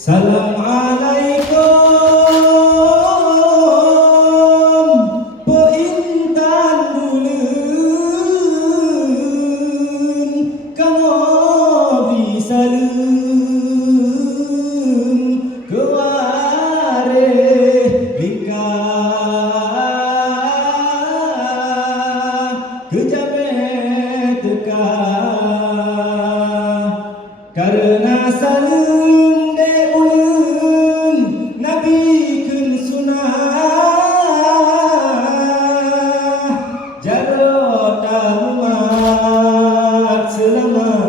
Salam alaikum Peintan bulan Kamu bisa Keware Lika Kejabe teka Karena salun de ulun Nabi kun sunah Jarot alumat selamat